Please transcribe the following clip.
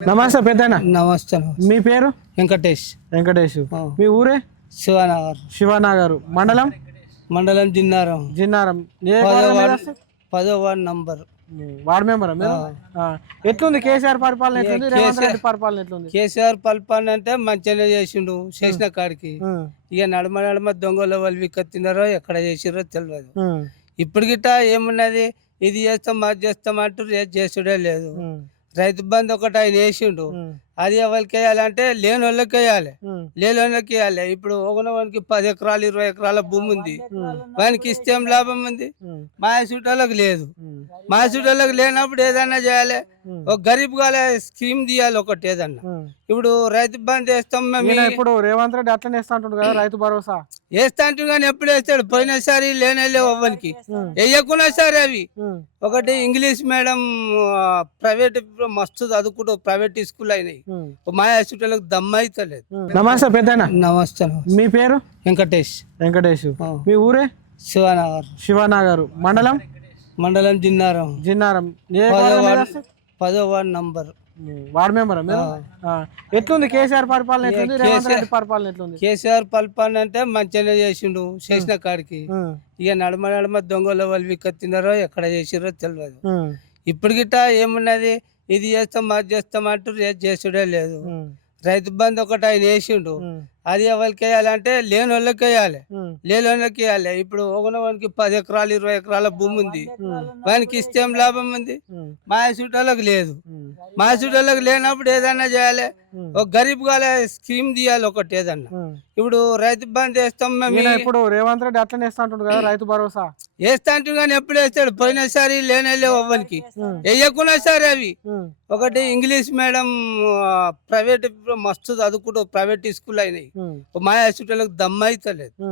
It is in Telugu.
నమస్తే పెద్దనా నమస్తే మీ పేరు? వెంకటేష్. వెంకటేష్. మీ ఊరే? శివనగర్. శివనగర్. మండలం? మండలం జిన్నారం. జిన్నారం. పదో వార్డు నంబర్. Ward member. ఎట్లుంది? కేసీఆర్ పరిపాలన ఎట్లుంది? రేవంత్ రెడ్డి పరిపాలన ఎట్లుంది? కేసీఆర్ పల్పాన్ అంటే మంచిగానే చేసిండు. చేసిన కాడికి. ఇక నడమ నడమ దొంగల వాళ్ళు వికత్తినారో ఎక్కడ చేసిరో తెలియదు. ఇప్పుడు గిట్ట ఏమున్నది? ఇది చేస్తాం అది చేస్తాం అంటూ చేసుడే లేదు. రైతు బంధు ఒకటి ఆయన వేసిండు. అది ఎవరికి వేయాలంటే లేని వాళ్ళకి వేయాలి. లేని వాళ్ళకి వేయాలి ఇప్పుడు ఒకన వానికి పది ఎకరాలు ఇరవై ఎకరాల భూమి ఉంది. వానికి ఇస్తే ఏం లాభం ఉంది. మా చుట్టాలకు లేదు. మా చుట్టాలకు లేనప్పుడు ఏదన్నా చేయాలి. ఒక గరీబ్ గాల స్కీమ్ తీయాలి ఒకటి ఏదన్నా. ఇప్పుడు రైతు బంధు వేస్తాం మేము ఇప్పుడు రేవంత్ రెడ్డి అట్లనే అంటుండు కదా రైతు భరోసా వేస్తా అంటూ కానీ ఎప్పుడు వేస్తాడు పోయినసారి లేనే లేవు అవ్వనికి వేయకున్నా సరే అవి. ఒకటి ఇంగ్లీష్ మీడియం ప్రైవేట్ మస్తు చదువుకుంటూ ప్రైవేట్ స్కూల్ అయినాయి. మా అవుతలేదు ఉం. నమస్తే పెద్దనా నమస్తే మీ పేరు? వెంకటేష్. వెంకటేష్. మీ ఊరే? శివనగర్. శివనగర్. మండలం? మండలం జిన్నారం. జిన్నారం. పదో వార్డు నంబర్. Ward member. ఎట్లుంది? కేసీఆర్ పరిపాలన ఎట్లుంది? రేవంత్ రెడ్డి పరిపాలన ఎట్లుంది? కేసీఆర్ పల్పాన్ అంటే మంచిగానే చేసిండు. చేసిన కాడికి. ఇక నడమ నడమ దొంగల వాళ్ళు వికత్తినారో ఎక్కడ చేసిరో తెలియదు గిట్ట ఏమున్నది? ఇది చేస్తాం అది చేస్తాం అంటూ రేపు చేసుడే లేదు. రైతు బంధు ఒకటి ఆయన వేసిండు. అది ఎవరికి వేయాలంటే లేని వాళ్ళకి వేయాలి. లేని వాళ్ళకి వేయాలి ఇప్పుడు ఒకన వానికి పది ఎకరాలు ఇరవై ఎకరాల భూమి ఉంది. వానికి ఇస్తే ఏం లాభం ఉంది. మా చుట్టాలకు లేదు. మా చుట్టాలకు లేనప్పుడు ఏదన్నా చేయాలి. ఒక గరీబ్ గాల స్కీమ్ తీయాలి ఒకటి ఏదన్నా. ఇప్పుడు రైతు బంధు వేస్తాం మేము ఇప్పుడు రేవంత్ రెడ్డి అట్లనే అంటుండు కదా రైతు భరోసా వేస్తా అంటూ కానీ ఎప్పుడు వేస్తాడు పోయినసారి లేనే లేవు అవ్వనికి వేయకున్నా సరే అవి. ఒకటి ఇంగ్లీష్ మీడియం ప్రైవేట్ మస్తు చదువుకుంటూ ప్రైవేట్ స్కూల్ అయినాయి ఉం. మా చుట్టాలకు దమ్మ అవుతలేదు